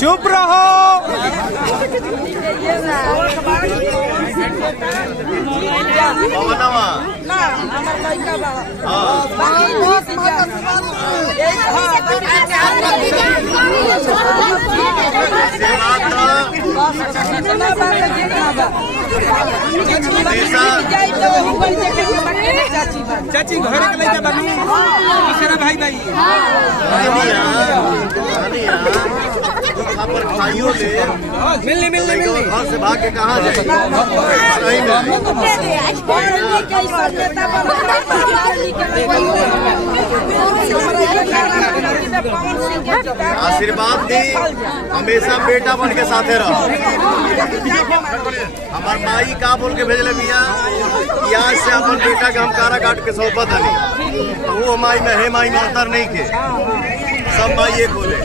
चुप रहो। चाची घर के लइका बानी दूसरा भाई भाई पर खाइयो ले मिलने घर से भाग के कहाँ जाए? आशीर्वाद दी, हमेशा बेटा बन के साथे रहो। हमार माई का बोल के भेजले बिया कि आज से अपन बेटा के हम कारा काट के सौंपत हनी। वो माई में है माई में अंतर नहीं के, सब माई एक बोले।